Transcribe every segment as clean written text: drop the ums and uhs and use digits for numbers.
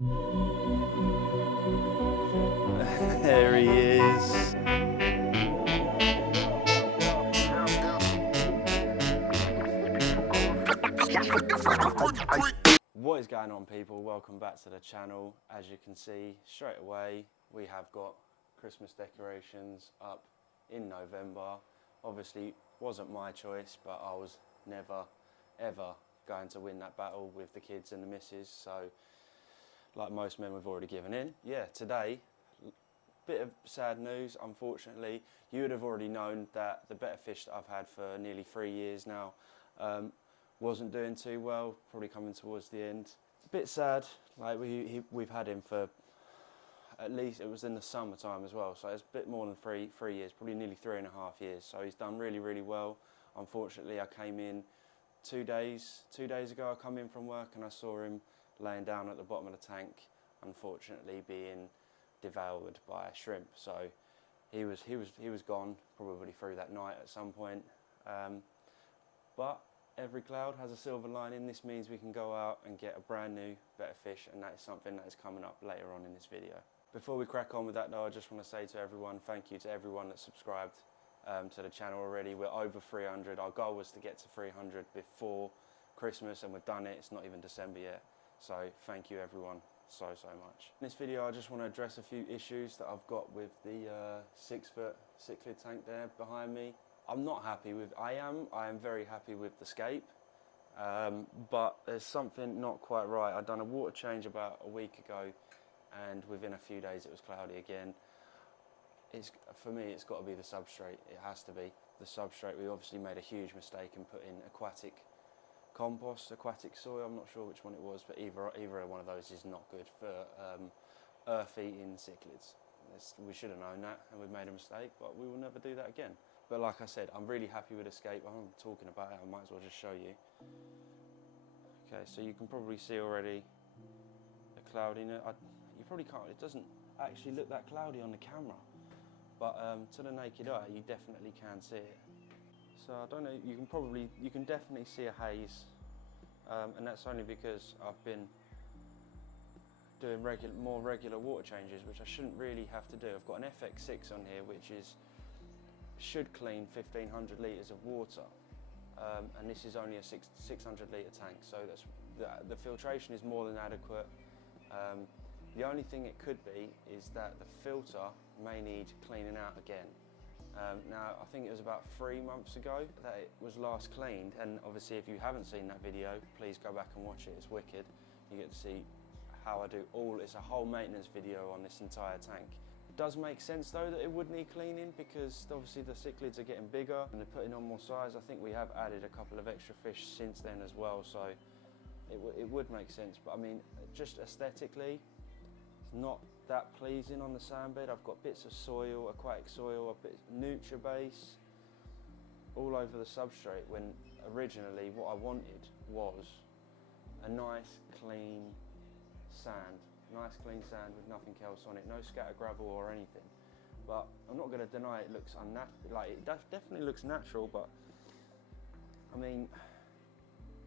There he is. What is going on, people? Welcome back to the channel. As you can see straight away, we have got Christmas decorations up in November. Obviously wasn't my choice, but I was never ever going to win that battle with the kids and the missus, so like most men, we've already given in. Yeah, today, bit of sad news, unfortunately. You would have already known that the Betta fish that I've had for nearly 3 years now wasn't doing too well, probably coming towards the end. It's a bit sad, like we've had him for at least, it was in the summertime as well, so it's a bit more than three years, probably nearly 3.5 years. So he's done really, really well. Unfortunately, I came in 2 days ago. I come in from work and I saw him laying down at the bottom of the tank, unfortunately being devoured by a shrimp. So he was gone probably through that night at some point. But every cloud has a silver lining. This means we can go out and get a brand new Betta fish, and that is something that is coming up later on in this video. Before we crack on with that though, I just want to say to everyone, thank you to everyone that subscribed to the channel already. We're over 300. Our goal was to get to 300 before Christmas, and we've done it. It's not even December yet. So thank you everyone so much. In this video I just want to address a few issues that I've got with the 6-foot cichlid tank there behind me. I'm not happy with, I am very happy with the scape, but there's something not quite right. I'd done a water change about a week ago, and within a few days it was cloudy again. For me, it's got to be the substrate. It has to be the substrate. We obviously made a huge mistake in putting aquatic compost, aquatic soil. I'm not sure which one it was, but either one of those is not good for earth-eating cichlids. We should have known that, and we've made a mistake, but we will never do that again. But like I said, I'm really happy with Escape. I'm talking about it, I might as well just show you. Okay, so you can probably see already the cloudiness. You probably can't, it doesn't actually look that cloudy on the camera, but to the naked eye, you definitely can see it. So I don't know, you can definitely see a haze, and that's only because I've been doing more regular water changes, which I shouldn't really have to do. I've got an FX6 on here, which should clean 1,500 litres of water, and this is only a 600 litre tank, so the filtration is more than adequate. The only thing it could be is that the filter may need cleaning out again. Now I think it was about 3 months ago that it was last cleaned, and obviously if you haven't seen that video, please go back and watch it. It's wicked. You get to see how I do it's a whole maintenance video on this entire tank. It does make sense though that it would need cleaning, because obviously the cichlids are getting bigger and they're putting on more size. I think we have added a couple of extra fish since then as well, so it would make sense. But I mean, just aesthetically, it's not that pleasing on the sand bed. I've got bits of soil, aquatic soil, a bit nutri-base all over the substrate, when originally what I wanted was a nice clean sand. Nice clean sand with nothing else on it, no scatter gravel or anything. But I'm not going to deny it looks unnatural. Like, it definitely looks natural, but I mean,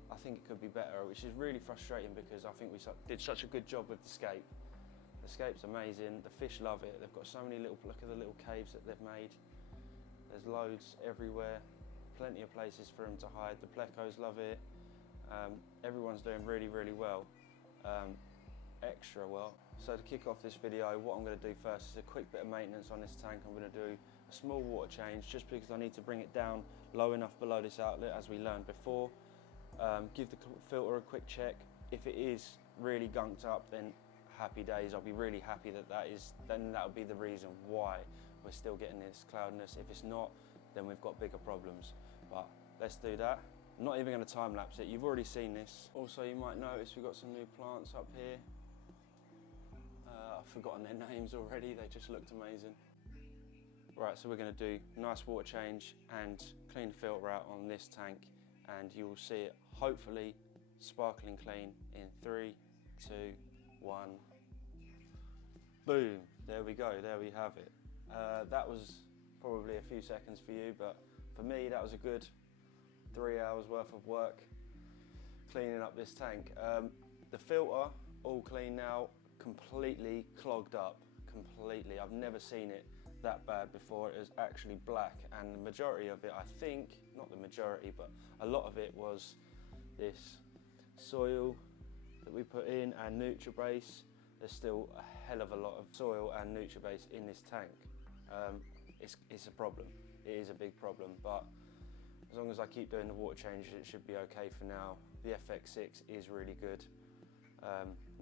I think it could be better, which is really frustrating because I think we did such a good job with the scape. The scape's amazing. The fish love it. They've got so many look at the little caves that they've made. There's loads everywhere, plenty of places for them to hide. The plecos love it. Everyone's doing really, really well. Extra well. So to kick off this video, what I'm going to do first is a quick bit of maintenance on this tank. I'm going to do a small water change, just because I need to bring it down low enough below this outlet, as we learned before. Give the filter a quick check. If it is really gunked up, then happy days. I'll be really happy then that'll be the reason why we're still getting this cloudiness. If it's not, then we've got bigger problems. But let's do that. I'm not even going to time lapse it. You've already seen this. Also, you might notice we've got some new plants up here. I've forgotten their names already, they just looked amazing. Right, so we're going to do nice water change and clean the filter out on this tank, and you will see it hopefully sparkling clean in 3, 2, 1. Boom, there we go, there we have it. That was probably a few seconds for you, but for me that was a good 3 hours worth of work cleaning up this tank. The filter all clean now, completely clogged up, completely. I've never seen it that bad before. It was actually black, and the majority of it, I think, not the majority, but a lot of it was this soil that we put in and NutriBase. There's still a hell of a lot of soil and NutriBase in this tank. It's a problem. It is a big problem, but as long as I keep doing the water change, it should be okay for now. The FX6 is really good.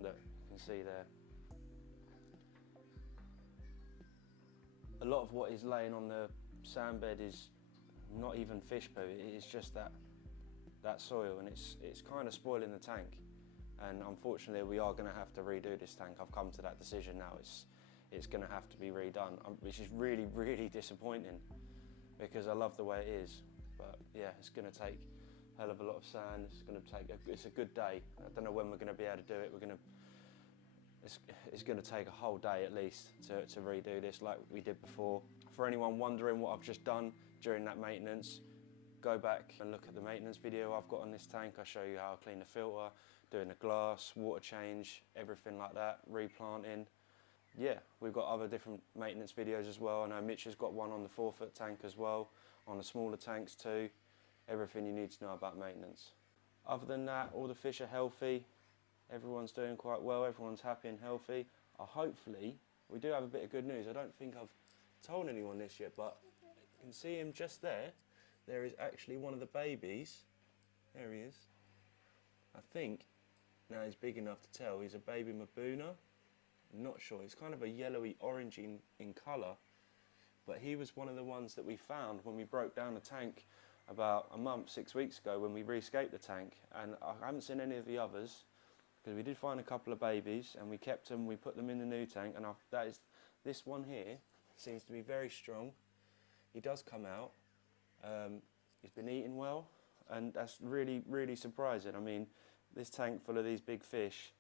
Look, you can see there. A lot of what is laying on the sand bed is not even fish poo. It is just that soil, and it's kind of spoiling the tank. And unfortunately, we are going to have to redo this tank. I've come to that decision now. It's going to have to be redone, which is really, really disappointing because I love the way it is. But yeah, it's going to take a hell of a lot of sand. It's a good day. I don't know when we're going to be able to do it. It's going to take a whole day at least to redo this like we did before. For anyone wondering what I've just done during that maintenance, go back and look at the maintenance video I've got on this tank. I show you how I clean the filter, doing the glass, water change, everything like that, replanting. Yeah, we've got other different maintenance videos as well. I know Mitch has got one on the 4-foot tank as well, on the smaller tanks too. Everything you need to know about maintenance. Other than that, all the fish are healthy. Everyone's doing quite well, everyone's happy and healthy. Hopefully, we do have a bit of good news. I don't think I've told anyone this yet, but you can see him just there. There is actually one of the babies. There he is. I think, now he's big enough to tell, he's a baby Mabuna. I'm not sure, he's kind of a yellowy orange in colour, but he was one of the ones that we found when we broke down the tank about a month, 6 weeks ago when we rescaped the tank, and I haven't seen any of the others because we did find a couple of babies and we kept them, we put them in the new tank, and this one here seems to be very strong. He does come out, he's been eating well, and that's really, really surprising. I mean, this tank full of these big fish,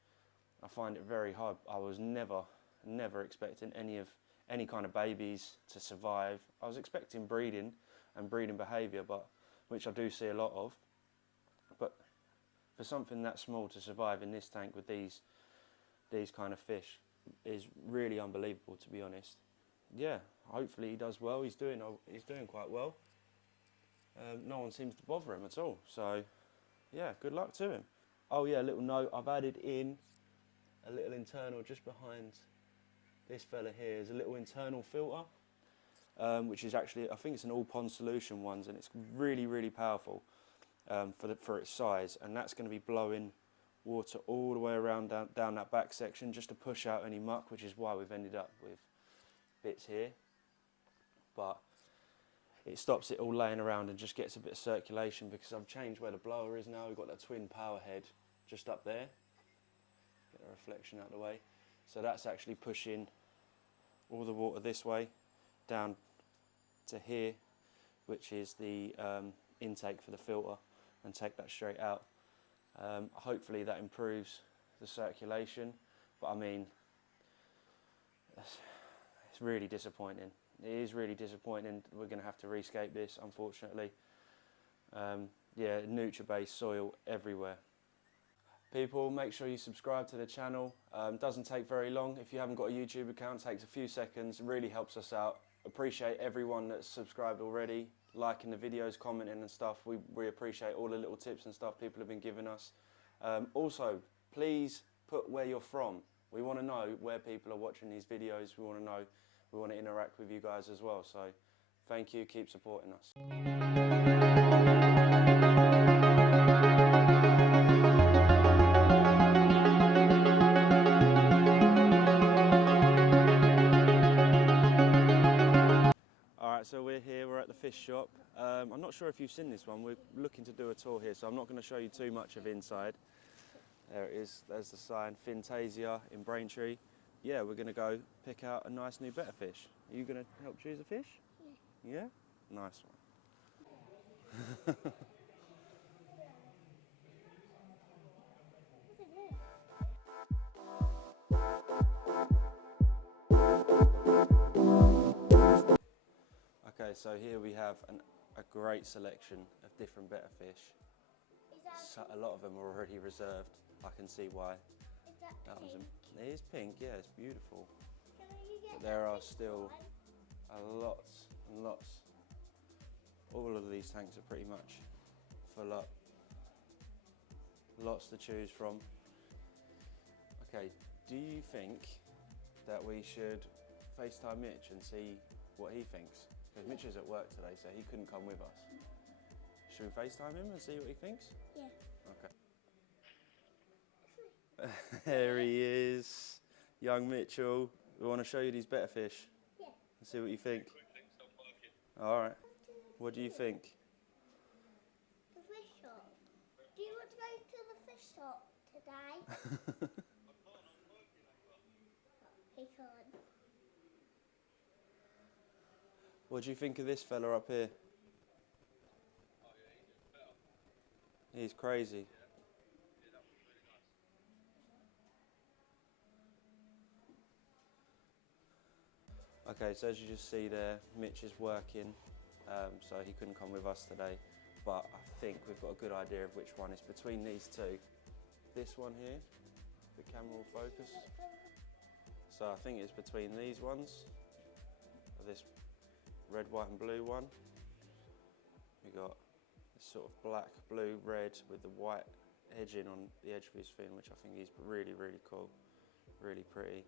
I find it very hard. I was never expecting any kind of babies to survive. I was expecting breeding and breeding behaviour, but which I do see a lot of. But for something that small to survive in this tank with these kind of fish is really unbelievable, to be honest. Yeah, hopefully he does well. He's doing quite well. No one seems to bother him at all. So yeah, good luck to him. Oh yeah, a little note. I've added in a little internal just behind this fella here is a little internal filter, which is actually, I think it's an all pond solution ones, and it's really, really powerful for its size, and that's going to be blowing water all the way around down that back section just to push out any muck, which is why we've ended up with bits here. But it stops it all laying around and just gets a bit of circulation, because I've changed where the blower is now. We've got that twin power head just up there. Get a reflection out of the way. So that's actually pushing all the water this way down to here, which is the intake for the filter, and take that straight out. Hopefully that improves the circulation, but I mean, it's really disappointing. It is really disappointing. We're going to have to rescape this, unfortunately. Yeah, NutriBase soil everywhere. People, make sure you subscribe to the channel. Doesn't take very long. If you haven't got a YouTube account, it takes a few seconds. It really helps us out. Appreciate everyone that's subscribed already, liking the videos, commenting and stuff. We appreciate all the little tips and stuff people have been giving us. Also, please put where you're from. We want to know where people are watching these videos. We want to know. We want to interact with you guys as well. So, thank you. Keep supporting us. So we're here, we're at the fish shop. I'm not sure if you've seen this one. We're looking to do a tour here, so I'm not going to show you too much of inside. There it is, there's the sign, Fintasia in Braintree. Yeah, we're going to go pick out a nice new betta fish. Are you going to help choose a fish? Yeah. Yeah? Nice one. Okay, so here we have a great selection of different betta fish. So a lot of them are already reserved. I can see why. Is that That was pink? It is pink, yeah, it's beautiful. But There are still lots and lots. All of these tanks are pretty much full up. Lots to choose from. Okay, do you think that we should FaceTime Mitch and see what he thinks? Because Mitch is at work today, so he couldn't come with us. Should we FaceTime him and see what he thinks? Yeah. Okay. There he is, young Mitchell. We want to show you these Betta fish. Yeah. And see what you think. All right. What do you think? The fish shop. Do you want to go to the fish shop today? He can't. What do you think of this fella up here? He's crazy. Okay, so as you just see there, Mitch is working, so he couldn't come with us today. But I think we've got a good idea of which one is between these two. This one here, the camera will focus. So I think it's between these ones, this red, white and blue one. We got this sort of black, blue, red with the white edging on the edge of his fin, which I think is really, really cool, really pretty.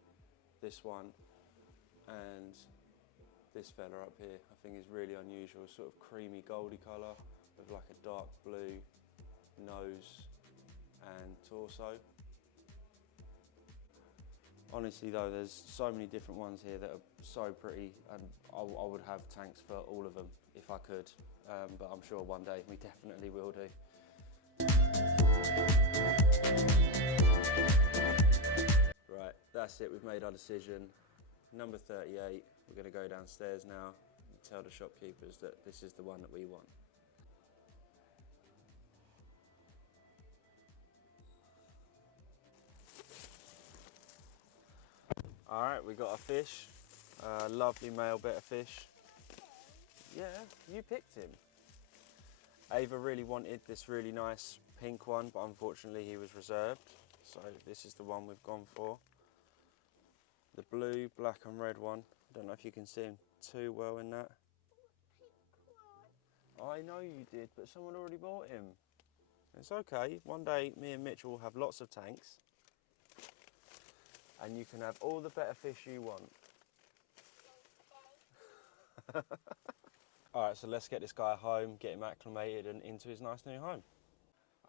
This one and this fella up here I think is really unusual, sort of creamy goldy colour with like a dark blue nose and torso. Honestly though, there's so many different ones here that are so pretty, and I would have tanks for all of them if I could, but I'm sure one day we definitely will do. Right, that's it, we've made our decision. Number 38, we're going to go downstairs now and tell the shopkeepers that this is the one that we want. Alright, we got a fish, lovely male Betta fish. Yeah, you picked him. Ava really wanted this really nice pink one, but unfortunately he was reserved, so this is the one we've gone for. The blue, black and red one. I don't know if you can see him too well in that. I know you did, but someone already bought him. It's okay. One day, me and Mitch will have lots of tanks. And you can have all the Betta fish you want. Alright, so let's get this guy home, get him acclimated and into his nice new home.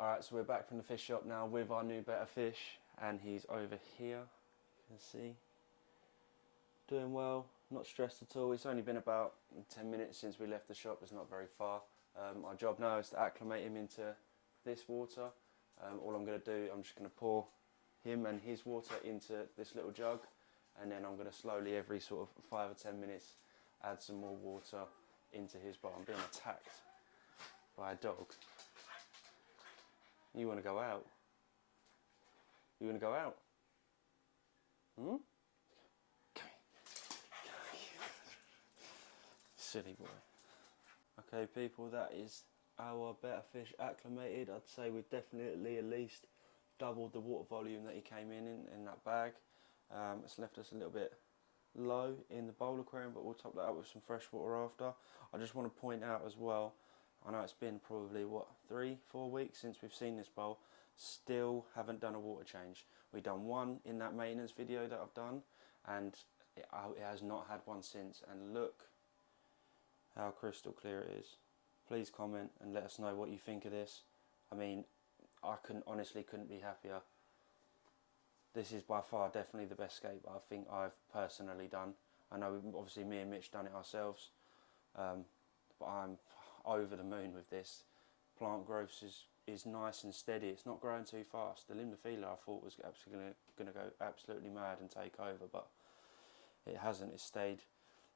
Alright, so we're back from the fish shop now with our new Betta fish. And he's over here, you can see. Doing well, not stressed at all. It's only been about 10 minutes since we left the shop, it's not very far. Our job now is to acclimate him into this water. All I'm going to do, I'm just going to pour him and his water into this little jug, and then I'm going to slowly, every sort of 5 or 10 minutes, add some more water into his bowl. I'm being attacked by a dog. You want to go out? You want to go out? Hmm? Silly boy. Okay people, that is our Betta fish acclimated. I'd say we've definitely at least doubled the water volume that he came in that bag. It's left us a little bit low in the bowl aquarium, but we'll top that up with some fresh water after. I just want to point out as well, I know it's been probably what, 3-4 weeks since we've seen this bowl, still haven't done a water change. We've done one in that maintenance video that I've done, and it has not had one since, and look how crystal clear it is. Please comment and let us know what you think of this. I mean, I honestly couldn't be happier. This is by far definitely the best scape I think I've personally done. I know obviously me and Mitch done it ourselves, but I'm over the moon with this. Plant growth is nice and steady. It's not growing too fast. The Limnophila I thought was absolutely going to go absolutely mad and take over, but it hasn't. It's stayed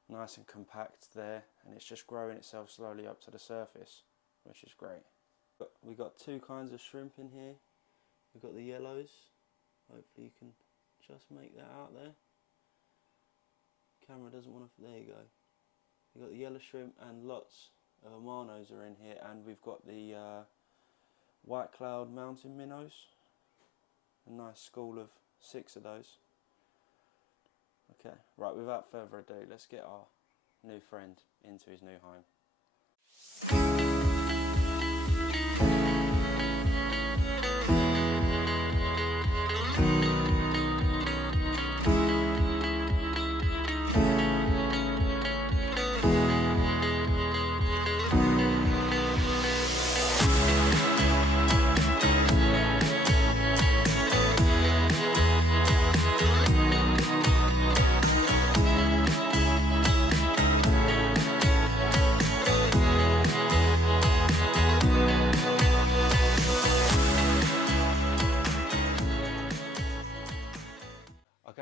nice and compact there, and it's just growing itself slowly up to the surface, which is great. But we got two kinds of shrimp in here. We've got the yellows. Hopefully you can just make that out there. Camera doesn't want to, there you go. We've got the yellow shrimp, and lots of Amanos are in here, and we've got the white cloud mountain minnows. A nice school of 6 of those. Okay, right, without further ado, let's get our new friend into his new home.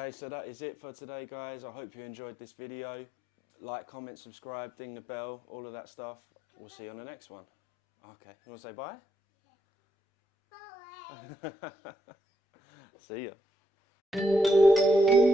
Okay, so that is it for today, guys. I hope you enjoyed this video. Like, comment, subscribe, ding the bell, all of that stuff. We'll see you on the next one. Okay, you want to say bye? Bye. See ya.